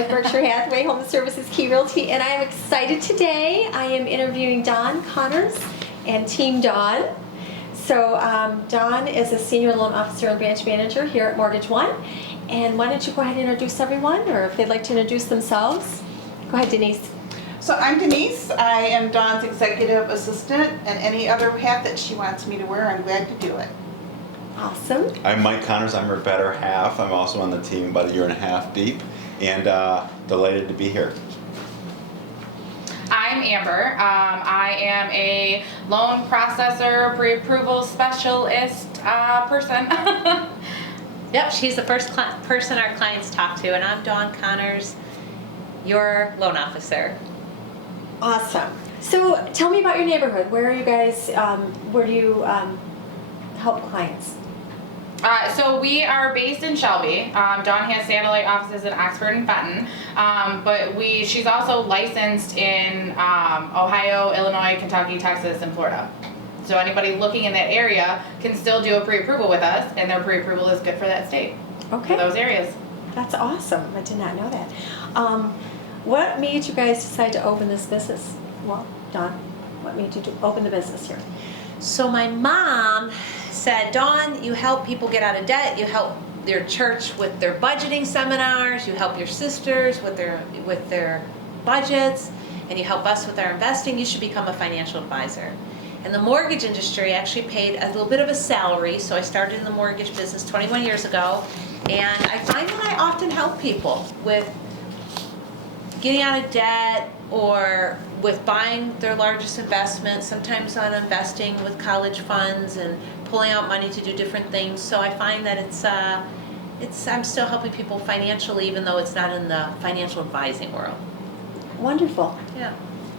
with Berkshire Hathaway Home Services Key Realty, and I am excited today. I am interviewing Dawn Connors and Team Dawn. So Dawn is a Senior Loan Officer and Branch Manager here at Mortgage One. And why don't you go ahead and introduce everyone, or if they'd like to introduce themselves. Go ahead, Denise. So I'm Denise. I am Dawn's executive assistant, and any other hat that she wants me to wear, I'm glad to do it. Awesome. I'm Mike Connors. I'm her better half. I'm also on the team about a year and a half deep, and delighted to be here. I'm Amber. I am a loan processor, pre-approval specialist person. Yep, she's the first person our clients talk to, and I'm Dawn Connors, your loan officer. Awesome. So tell me about your neighborhood. Where are you guys, where do you help clients? So we are based in Shelby. Dawn has satellite offices in Oxford and Fenton, but she's also licensed in Ohio, Illinois, Kentucky, Texas, and Florida. So anybody looking in that area can still do a pre-approval with us, and their pre-approval is good for that state. Okay. For those areas. That's awesome. I did not know that. What made you guys decide to open this business? Well, Dawn, what made you open the business here? So my mom said, Dawn, you help people get out of debt, you help your church with their budgeting seminars, you help your sisters with their budgets, and you help us with our investing, you should become a financial advisor. And the mortgage industry actually paid a little bit of a salary, so I started in the mortgage business 21 years ago, and I find that I often help people with getting out of debt or with buying their largest investment, sometimes on investing with college funds and pulling out money to do different things. So I find that I'm still helping people financially, even though it's not in the financial advising world. Wonderful. Yeah,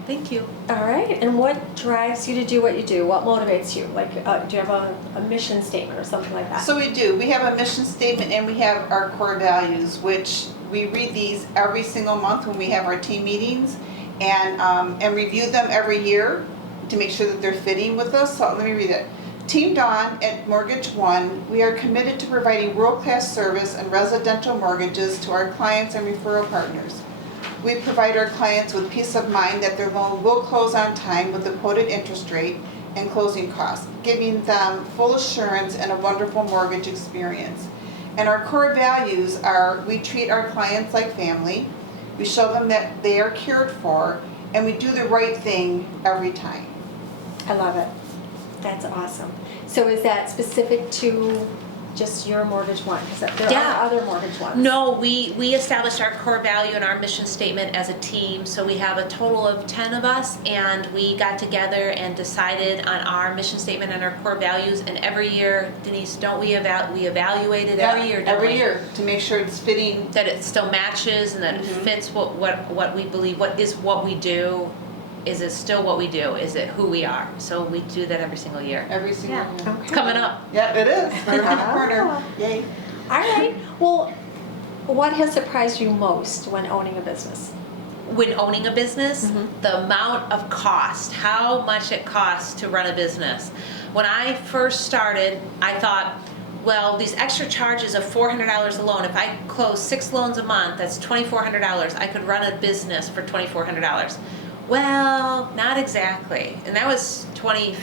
thank you. All right. And what drives you to do what you do? What motivates you? Like, do you have a mission statement or something like that? So we do. We have a mission statement, and we have our core values, which we read these every single month when we have our team meetings, and review them every year to make sure that they're fitting with us. So let me read it. Team Dawn at Mortgage One, we are committed to providing world-class service and residential mortgages to our clients and referral partners. We provide our clients with peace of mind that their loan will close on time with the quoted interest rate and closing costs, giving them full assurance and a wonderful mortgage experience. And our core values are: we treat our clients like family, we show them that they are cared for, and we do the right thing every time. I love it. That's awesome. So is that specific to just your Mortgage One? Because there are other Mortgage Ones. No, we established our core value and our mission statement as a team. So we have a total of 10 of us, and we got together and decided on our mission statement and our core values. And every year, Denise, don't we evaluate it every year? Don't Every we? year to make sure it's fitting. That it still matches and that it fits what we believe. What we do. Is it still what we do? Is it who we are? So we do that every single year. Every single year. Okay. It's coming up. Yep, it is. Right around the corner. Yay. All right. Well, what has surprised you most when owning a business? When owning a business, the amount of cost, how much it costs to run a business. When I first started, I thought, well, these extra charges of $400 a loan, if I close 6 loans a month, that's $2,400. I could run a business for $2,400. Well, not exactly. And that was 20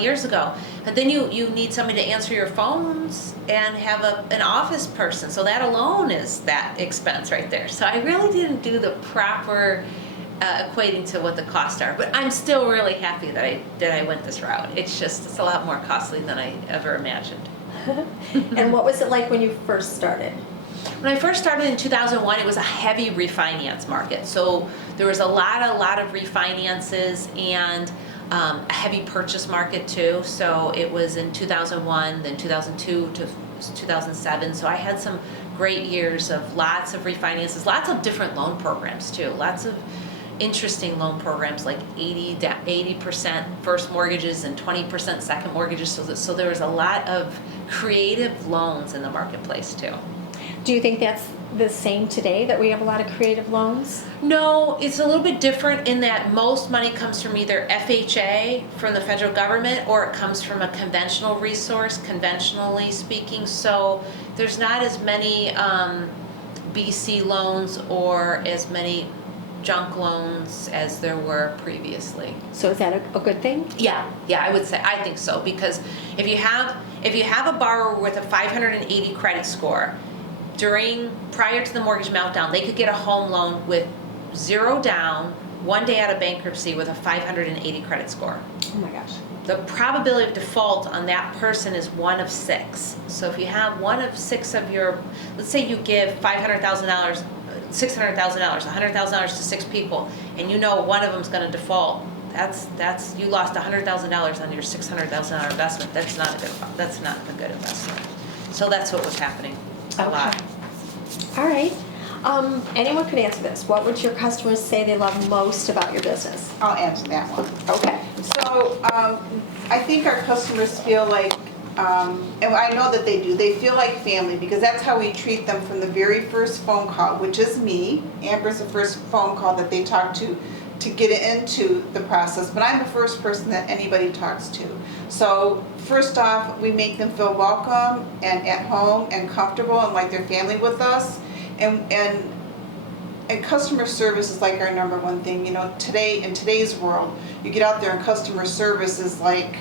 years ago. But then you need somebody to answer your phones and have an office person. So that alone is that expense right there. So I really didn't do the proper equating to what the costs are. But I'm still really happy that I went this route. It's a lot more costly than I ever imagined. And what was it like when you first started? When I first started in 2001, it was a heavy refinance market. So there was a lot of refinances and a heavy purchase market too. So it was in 2001, then 2002 to 2007. So I had some great years of lots of refinances, lots of different loan programs too. Lots of interesting loan programs like 80% first mortgages and 20% second mortgages. So there was a lot of creative loans in the marketplace too. Do you think that's the same today, that we have a lot of creative loans? No, it's a little bit different in that most money comes from either FHA from the federal government or it comes from a conventional resource, conventionally speaking. So there's not as many BC loans or as many junk loans as there were previously. So is that a good thing? Yeah, I would say, I think so, because if you have a borrower with a 580 credit score, prior to the mortgage meltdown, they could get a home loan with 0 down, 1 day out of bankruptcy with a 580 credit score. Oh my gosh. The probability of default on that person is 1 of 6. So if you have 1 of 6 of your, let's say you give $500,000, $600,000, $100,000 to 6 people, and you know one of them's going to default. That's you lost $100,000 on your $600,000 investment. That's not a good investment. So that's what was happening a lot. All right. Anyone could answer this. What would your customers say they love most about your business? I'll answer that one. Okay. So I think our customers feel like, and I know that they do, they feel like family because that's how we treat them from the very first phone call, which is me. Amber's the first phone call that they talk to get into the process, but I'm the first person that anybody talks to. So first off, we make them feel welcome and at home and comfortable and like they're family with us. And customer service is like our #1 thing. You know, in today's world, you get out there and customer service is like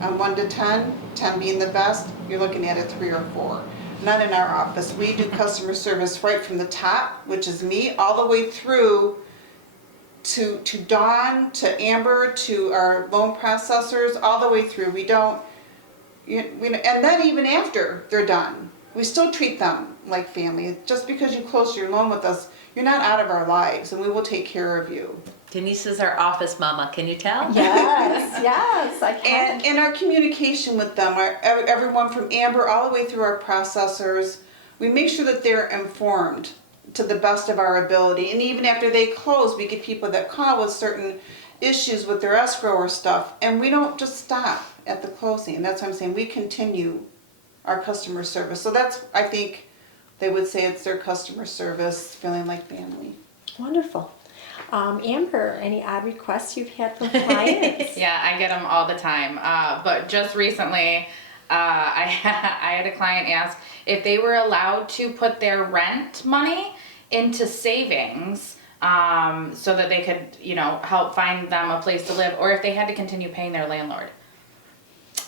on 1 to 10, 10 being the best, you're looking at a 3 or 4. Not in our office. We do customer service right from the top, which is me, all the way through to Dawn, to Amber, to our loan processors, all the way through. We don't, and then even after they're done, we still treat them like family. Just because you close your loan with us, you're not out of our lives, and we will take care of you. Denise is our office mama. Can you tell? Yes, I can. And our communication with them, everyone from Amber all the way through our processors, we make sure that they're informed to the best of our ability. And even after they close, we get people that call with certain issues with their escrow or stuff, and we don't just stop at the closing. That's what I'm saying. We continue our customer service. So that's, I think, they would say it's their customer service, feeling like family. Wonderful. Amber, any odd requests you've had from clients? Yeah, I get them all the time. But just recently, I had a client ask if they were allowed to put their rent money into savings so that they could, help find them a place to live, or if they had to continue paying their landlord.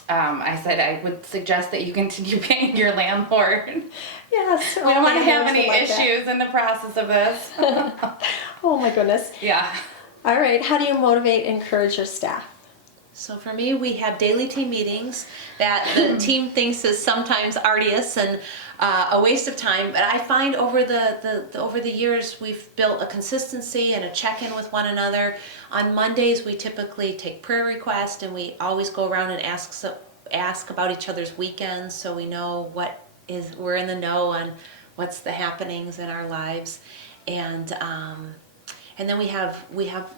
I said I would suggest that you continue paying your landlord. Yes. We don't want to have any issues in the process of this. Oh my goodness. Yeah. All right. How do you motivate and encourage your staff? So for me, we have daily team meetings that the team thinks is sometimes arduous and a waste of time. But I find over the years we've built a consistency and a check-in with one another. On Mondays, we typically take prayer requests, and we always go around and ask about each other's weekends, so we know we're in the know on what's the happenings in our lives, and then we have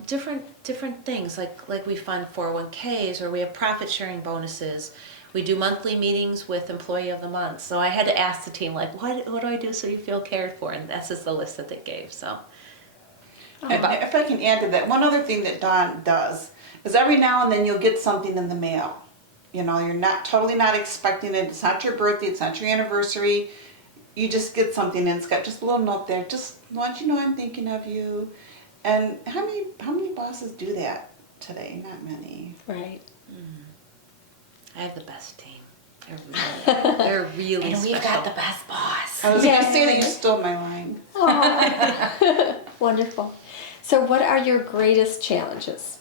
different things like we fund 401ks, or we have profit sharing bonuses. We do monthly meetings with Employee of the Month. So I had to ask the team, what do I do so you feel cared for? And that's just the list that they gave. So. And if I can add to that, one other thing that Dawn does is every now and then you'll get something in the mail. You're totally not expecting it. It's not your birthday. It's not your anniversary. You just get something and it's got just a little note there. Just want you to know I'm thinking of you. And how many bosses do that today? Not many. Right. I have the best team. They're really And special. we've got the best boss. I was going to say that you stole my line. Oh, wonderful. So what are your greatest challenges?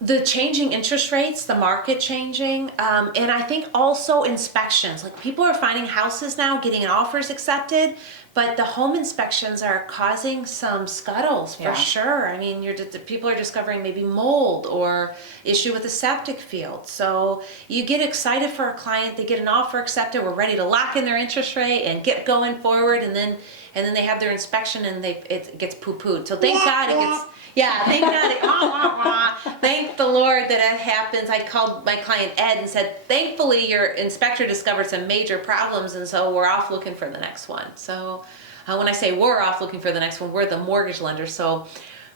The changing interest rates, the market changing, and I think also inspections. Like, people are finding houses now, getting offers accepted, but the home inspections are causing some scuttles for sure. I mean, people are discovering maybe mold or issue with the septic field. So you get excited for a client, they get an offer accepted, we're ready to lock in their interest rate and get going forward, and then they have their inspection and it gets poo-pooed. So thank God it gets. Yeah, thank God. Thank the Lord that it happens. I called my client Ed and said, thankfully your inspector discovered some major problems, and so we're off looking for the next one. So when I say we're off looking for the next one, we're the mortgage lender. So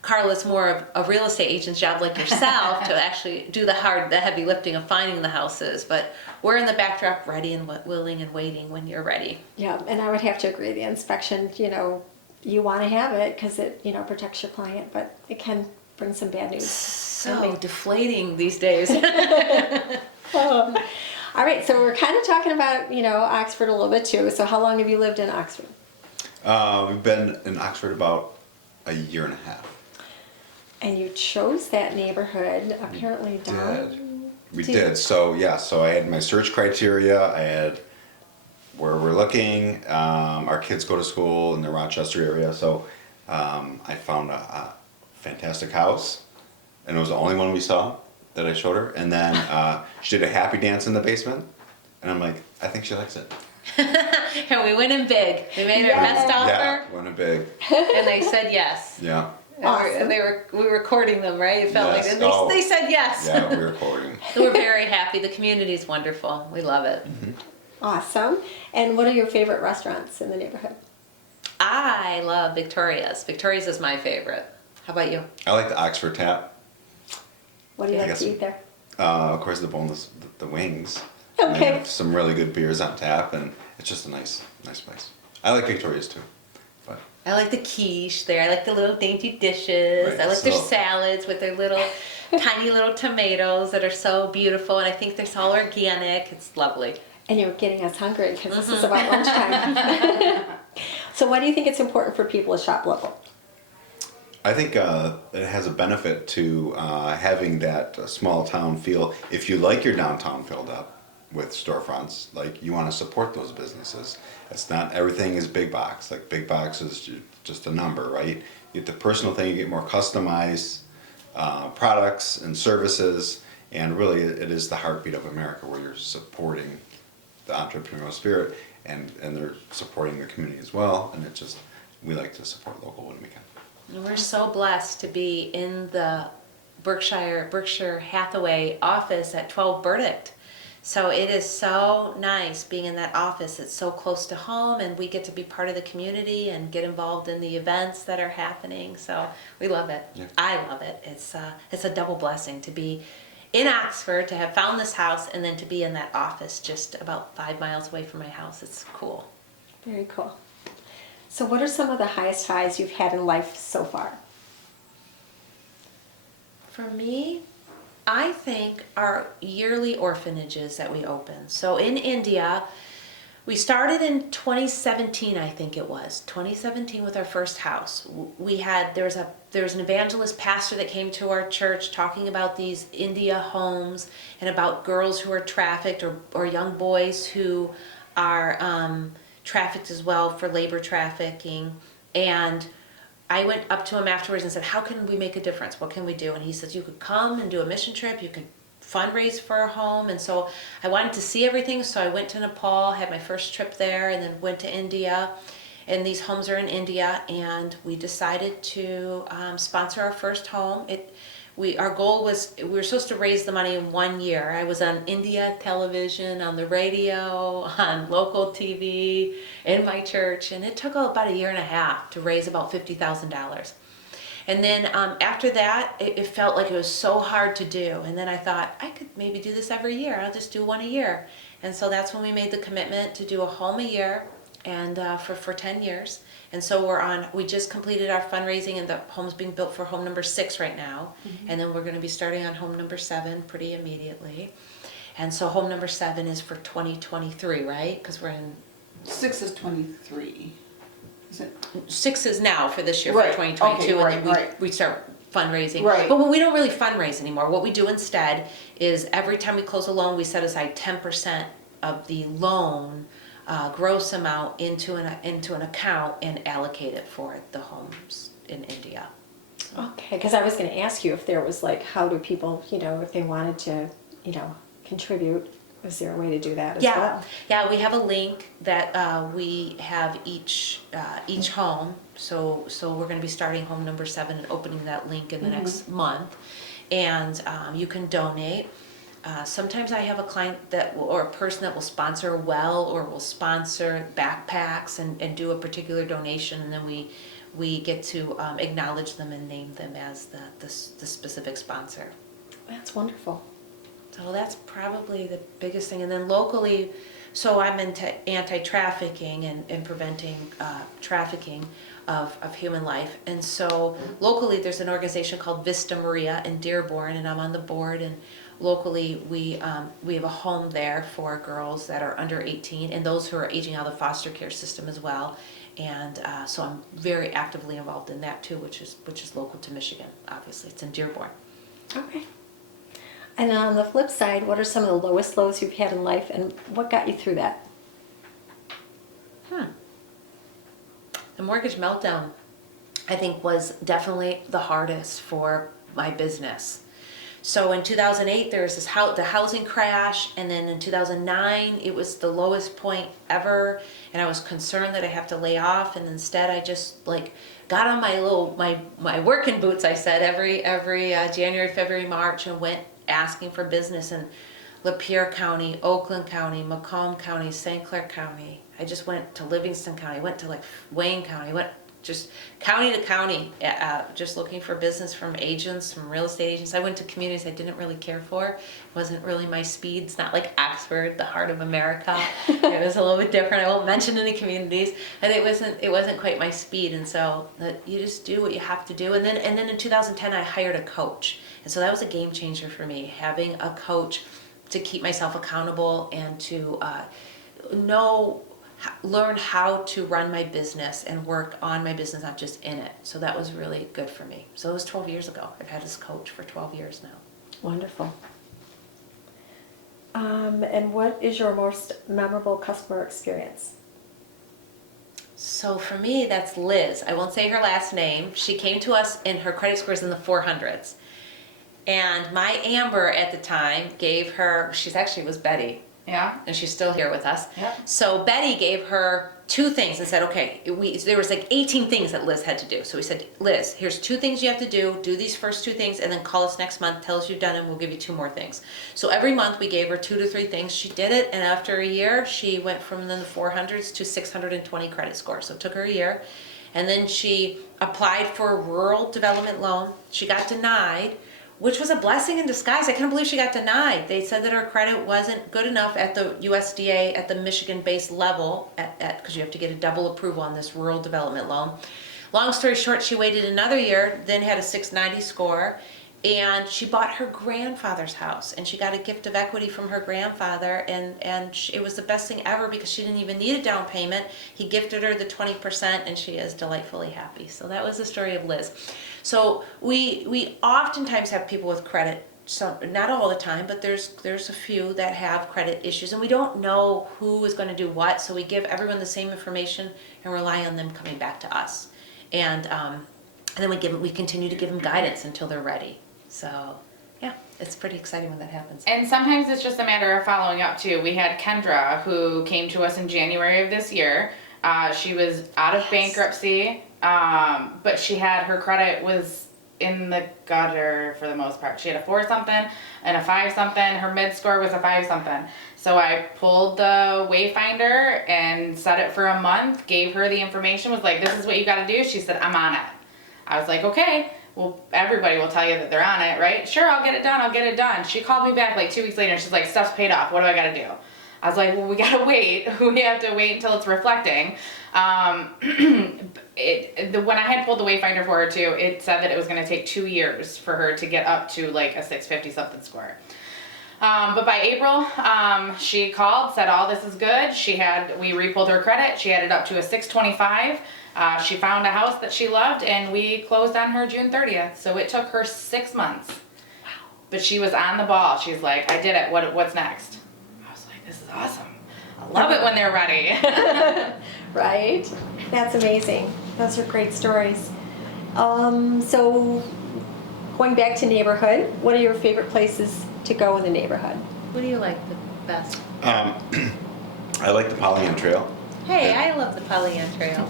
Carla's more of a real estate agent's job like yourself to actually do the heavy lifting of finding the houses. But we're in the backdrop, ready and willing and waiting when you're ready. Yeah, and I would have to agree. The inspection, you want to have it because it, protects your client, but it can bring some bad news. So deflating these days. All right, so we're kind of talking about, Oxford a little bit too. So how long have you lived in Oxford? We've been in Oxford about a year and a half. And you chose that neighborhood, apparently, Don. We did. So I had my search criteria. I had where we're looking. Our kids go to school in the Rochester area, so I found a fantastic house, and it was the only one we saw that I showed her. And then she did a happy dance in the basement, and I'm like, I think she likes it. And we went in big. We made our best offer. Yeah, went in big. And they said yes. Yeah. Awesome. We were courting them, right? It felt Yes. like and they said yes. Yeah, we were recording. So we're very happy. The community's wonderful. We love it. Awesome. And what are your favorite restaurants in the neighborhood? I love Victoria's. Victoria's is my favorite. How about you? I like the Oxford Tap. What do you I like guess- to eat there? Of course, the boneless, the wings. And they Okay. have some really good beers on tap, and it's just a nice place. I like Victoria's too, but I like the quiche there. I like the little dainty dishes. Right, I like their so- salads with their little tiny little tomatoes that are so beautiful. And I think they're all organic. It's lovely. And you're getting us hungry because this is about lunchtime. So why do you think it's important for people to shop local? I think it has a benefit to having that small town feel. If you like your downtown filled up with storefronts, like you want to support those businesses. It's not everything is big box. Like big box is just a number, right? You get the personal thing. You get more customized products and services, and really it is the heartbeat of America, where you're supporting the entrepreneurial spirit, and they're supporting the community as well. And we like to support local when we can. And we're so blessed to be in the Berkshire Hathaway office at 12 Burdick. So it is so nice being in that office. It's so close to home, and we get to be part of the community and get involved in the events that are happening. So we love it. Yeah. I love it. It's a double blessing to be in Oxford, to have found this house, and then to be in that office just about 5 miles away from my house. It's cool. Very cool. So what are some of the highest highs you've had in life so far? For me, I think our yearly orphanages that we open. So in India, we started in 2017, I think it was 2017, with our first house. There was an evangelist pastor that came to our church talking about these India homes and about girls who are trafficked, or young boys who are trafficked as well for labor trafficking. And I went up to him afterwards and said, how can we make a difference? What can we do? And he says, you could come and do a mission trip. You could fundraise for a home. And so I wanted to see everything. So I went to Nepal, had my first trip there, and then went to India. And these homes are in India. And we decided to sponsor our first home. Our goal was, we were supposed to raise the money in 1 year. I was on India television, on the radio, on local TV, in my church, and it took about a year and a half to raise about $50,000. And then after that, it felt like it was so hard to do. And then I thought, I could maybe do this every year. I'll just do one a year. And so that's when we made the commitment to do a home a year, and for 10 years. And so we just completed our fundraising, and the home's being built for home number 6 right now. Mm-hmm. And then we're going to be starting on home number 7 pretty immediately. And so home number 7 is for 2023, right? Because we're in... 6 is 23. Is it? 6 is now for this year, Right. for 2022, Okay, and then right. we start fundraising. Right. But we don't really fundraise anymore. What we do instead is every time we close a loan, we set aside 10% of the loan gross amount into an account and allocate it for the homes in India. Okay, because I was going to ask you if there was how do people, if they wanted to, contribute, is there a way to do that as well? Yeah, we have a link that we have each home. So we're going to be starting home number 7 and opening that link in the next month, and you can donate. Sometimes I have a client or a person that will sponsor a well, or will sponsor backpacks and do a particular donation, and then we we get to acknowledge them and name them as the specific sponsor. That's wonderful. So that's probably the biggest thing. And then locally, so I'm into anti-trafficking and preventing trafficking of human life. And so locally, there's an organization called Vista Maria in Dearborn, and I'm on the board. And locally, we have a home there for girls that are under 18 and those who are aging out of the foster care system as well. And so I'm very actively involved in that too, which is local to Michigan. Obviously, it's in Dearborn. Okay. And then on the flip side, what are some of the lowest lows you've had in life, and what got you through that? The mortgage meltdown, I think, was definitely the hardest for my business. So in 2008, there was the housing crash, and then in 2009, it was the lowest point ever, and I was concerned that I have to lay off, and instead I just got on my working boots, I said, every January, February, March, and went asking for business in Lapeer County, Oakland County, Macomb County, St. Clair County. I just went to Livingston County, went to Wayne County, went just county to county, just looking for business from agents, from real estate agents. I went to communities I didn't really care for. It wasn't really my speed. It's not like Oxford, the heart of America. It was a little bit different. I won't mention any communities, but it wasn't quite my speed. And so you just do what you have to do. And then in 2010, I hired a coach, and so that was a game changer for me, having a coach to keep myself accountable and to learn how to run my business and work on my business, not just in it. So that was really good for me. So it was 12 years ago. I've had this coach for 12 years now. Wonderful. And what is your most memorable customer experience? So for me, that's Liz. I won't say her last name. She came to us and her credit score is in the 400s. And my Amber at the time gave her, was Betty. Yeah. And she's still here with us. Yep. So Betty gave her 2 things and said, okay, there was 18 things that Liz had to do. So we said, Liz, here's 2 things you have to do these first 2 things, and then call us next month, tell us you've done them, we'll give you 2 more things. So every month we gave her 2 to 3 things. She did it, and after a year, she went from the 400s to 620 credit score. So it took her a year. And then she applied for a rural development loan. She got denied, which was a blessing in disguise. I couldn't believe she got denied. They said that her credit wasn't good enough at the USDA, at the Michigan-based level, because you have to get a double approval on this rural development loan. Long story short, she waited another year, then had a 690 score, and she bought her grandfather's house, and she got a gift of equity from her grandfather, and it was the best thing ever because she didn't even need a down payment. He gifted her the 20%, and she is delightfully happy. So that was the story of Liz. So we oftentimes have people with credit, so not all the time, but there's a few that have credit issues, and we don't know who is going to do what, so we give everyone the same information and rely on them coming back to us. And then we continue to give them guidance until they're ready. So yeah, it's pretty exciting when that happens. And sometimes it's just a matter of following up too. We had Kendra who came to us in January of this year. She was out of bankruptcy, but her credit was in the gutter for the most part. She had a 4-something and a 5-something. Her mid score was a 5-something. So I pulled the Wayfinder and set it for a month, gave her the information, was like, this is what you got to do. She said, I'm on it. I was like, okay. Well, everybody will tell you that they're on it, right? Sure, I'll get it done. She called me back 2 weeks later and she's like, stuff's paid off. What do I got to do? I was like, well, we got to wait. We have to wait until it's reflecting. When I had pulled the Wayfinder for her too, it said that it was going to take 2 years for her to get up to a 650 something score. But by April, she called, said all this is good. We re-pulled her credit. She had it up to a 625. She found a house that she loved, and we closed on her June 30th. So it took her 6 months. Wow. But she was on the ball. She's like, I did it. What's next? I was like, this is awesome. I love it when they're ready. Right? That's amazing. Those are great stories. So going back to neighborhood, what are your favorite places to go in the neighborhood? What do you like the best? I like the Pollyant Trail. Hey, I love the Pollyant Trail.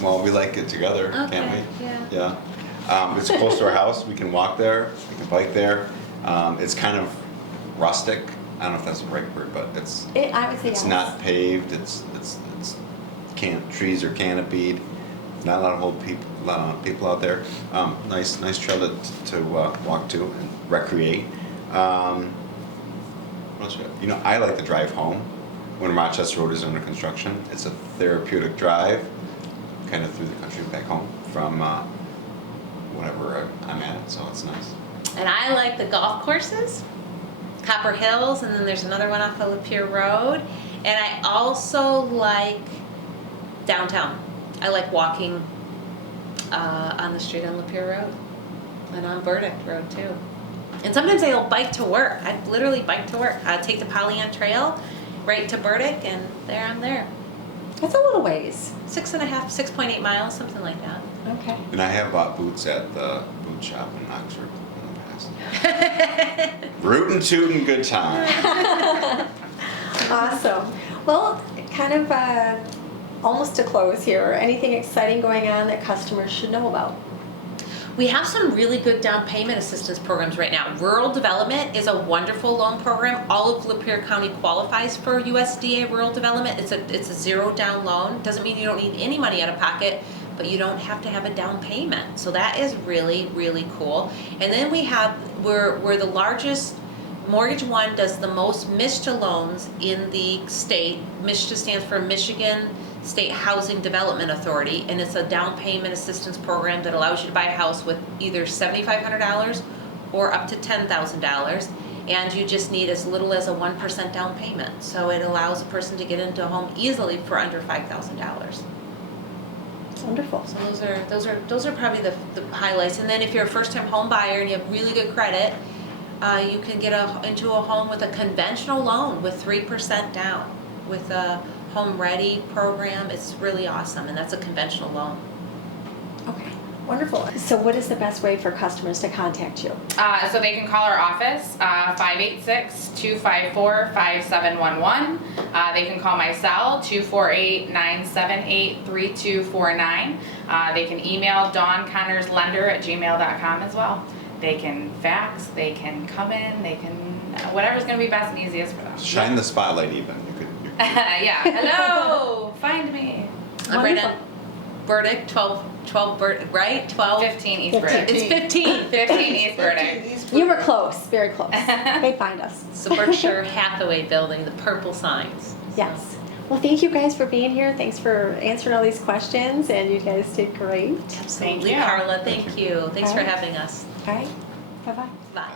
Well, we like it together, Okay, can't we? yeah. Yeah. It's close to our house. We can walk there. We can bike there. It's kind of rustic. I don't know if that's the right word, but I would say it's yes. not paved. Trees are canopied. not a lot of people out there. Nice trail to walk to and recreate. What else we have? You know, I like to drive home when Rochester Road is under construction. It's a therapeutic drive, kind of through the country back home from whatever I'm at. So it's nice. And I like the golf courses, Copper Hills, and then there's another one off of Lapeer Road. And I also like downtown. I like walking on the street on Lapeer Road and on Burdick Road too. And sometimes I'll bike to work. I literally bike to work. I take the Pollyant Trail right to Burdick, and there I'm there. That's a little ways. 6.8 miles, something like that. Okay. And I have bought boots at the boot shop in Oxford in the past. Rootin' tootin' good time. Awesome. Well, kind of almost to close here. Anything exciting going on that customers should know about? We have some really good down payment assistance programs right now. Rural Development is a wonderful loan program. All of Lapeer County qualifies for USDA Rural Development. It's a zero down loan. Doesn't mean you don't need any money out of pocket, but you don't have to have a down payment. So that is really, really cool. And then we're the largest. Mortgage One does the most MSHDA loans in the state. MSHDA stands for Michigan State Housing Development Authority, and it's a down payment assistance program that allows you to buy a house with either $7,500 or up to $10,000, and you just need as little as a 1% down payment. So it allows a person to get into a home easily for under $5,000. Wonderful. So those are probably the highlights. And then if you're a first-time home buyer and you have really good credit, you can get into a home with a conventional loan with 3% down with a Home Ready program. It's really awesome, and that's a conventional loan. Okay. Wonderful. So what is the best way for customers to contact you? So they can call our office, 586-254-5711. They can call my cell, 248-978-3249. They can email dawnconnorslender@gmail.com as well. They can fax, they can come in, they can, whatever's going to be best and easiest for them. Shine the spotlight even. Yeah, hello, find me. I'm right on Burdick, 12 right? 15 East Burdick. It's 15. 15 East Burdick. You were close, very close. They find us. It's the Berkshire Hathaway building, the purple signs. Yes. Well, thank you guys for being here. Thanks for answering all these questions, and you guys did great. Absolutely, Thank you. Carla. Thank you. Thanks All for right. having us. All right. Bye-bye. Bye.